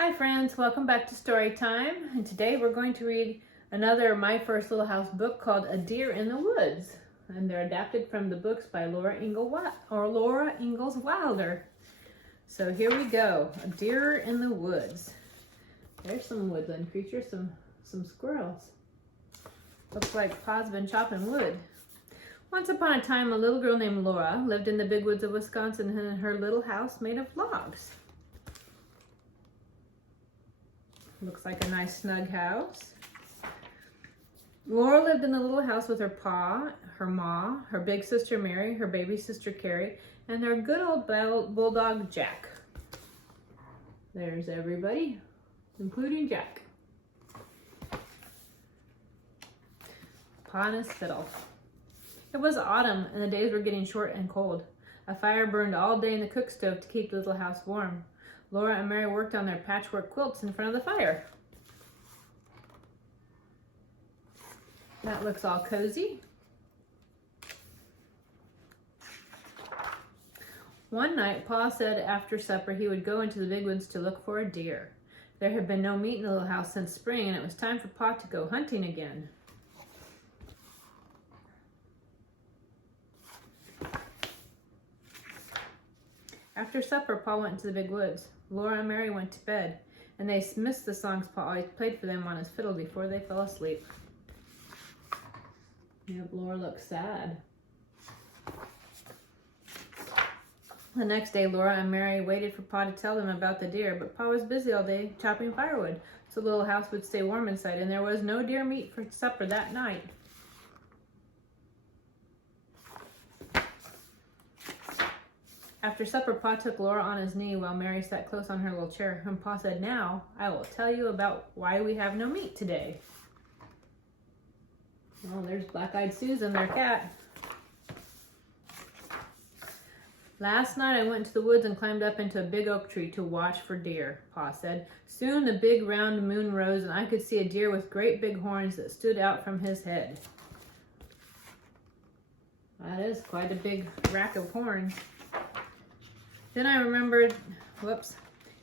Hi friends, welcome back to Story Time, and today we're going to read another My First Little House book called A Deer in the Woods, and they're adapted from the books by Laura Ingalls Wilder. So here we go, A Deer in the Woods. There's some woodland creatures, some squirrels. Looks like Pa's been chopping wood. Once upon a time, a little girl named Laura lived in the big woods of Wisconsin in her little house made of logs. Looks like a nice snug house. Laura lived in the little house with her pa, her ma, her big sister Mary, her baby sister Carrie, and their good old bulldog Jack. There's everybody, including Jack. Pa and his fiddle. It was autumn and the days were getting short and cold. A fire burned all day in the cook stove to keep the little house warm. Laura and Mary worked on their patchwork quilts in front of the fire. That looks all cozy. One night, Pa said after supper he would go into the big woods to look for a deer. There had been no meat in the little house since spring, and it was time for Pa to go hunting again. After supper, Pa went to the big woods. Laura and Mary went to bed, and they missed the songs Pa always played for them on his fiddle before they fell asleep. Yep, Laura looks sad. The next day, Laura and Mary waited for Pa to tell them about the deer, but Pa was busy all day chopping firewood, so the little house would stay warm inside, and there was no deer meat for supper that night. After supper, Pa took Laura on his knee while Mary sat close on her little chair, and Pa said, "Now, I will tell you about why we have no meat today." Oh, there's Black-Eyed Susan, their cat. "Last night I went into the woods and climbed up into a big oak tree to watch for deer," Pa said. "Soon the big round moon rose and I could see a deer with great big horns that stood out from his head." That is quite a big rack of horns. Then I remembered,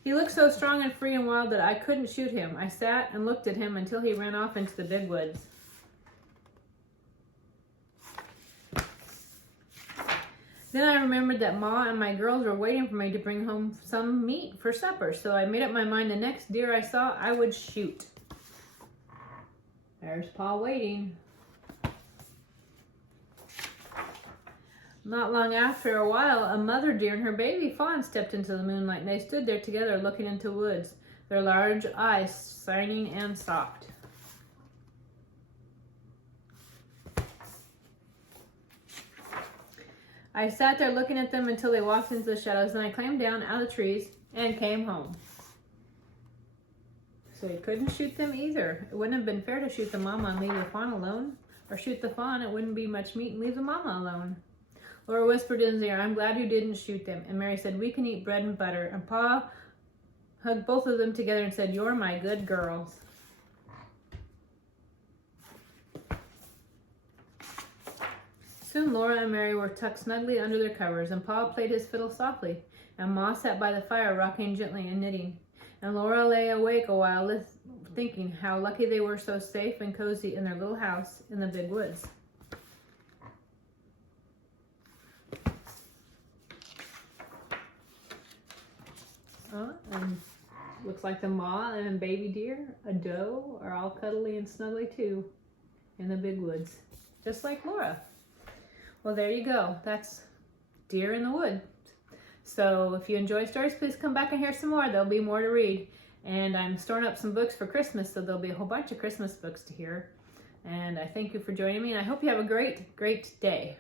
he looked so strong and free and wild that I couldn't shoot him. I sat and looked at him until he ran off into the big woods. Then I remembered that Ma and my girls were waiting for me to bring home some meat for supper, so I made up my mind the next deer I saw, I would shoot. There's Pa waiting. Not long after a while, a mother deer and her baby fawn stepped into the moonlight, and they stood there together looking into the woods, their large eyes shining and soft. I sat there looking at them until they walked into the shadows, then I climbed down out of the trees and came home. So he couldn't shoot them either. It wouldn't have been fair to shoot the mama and leave the fawn alone, or shoot the fawn, it wouldn't be much meat, and leave the mama alone. Laura whispered in his ear, "I'm glad you didn't shoot them." And Mary said, "We can eat bread and butter." And Pa hugged both of them together and said, "You're my good girls." Soon Laura and Mary were tucked snugly under their covers, and Pa played his fiddle softly, and Ma sat by the fire rocking gently and knitting. And Laura lay awake a while thinking how lucky they were so safe and cozy in their little house in the big woods. And looks like the ma and baby deer, a doe, are all cuddly and snuggly too in the big woods, just like Laura. Well, there you go. That's Deer in the Woods. So if you enjoy stories, please come back and hear some more. There'll be more to read. And I'm storing up some books for Christmas, so there'll be a whole bunch of Christmas books to hear. And I thank you for joining me, and I hope you have a great, great day.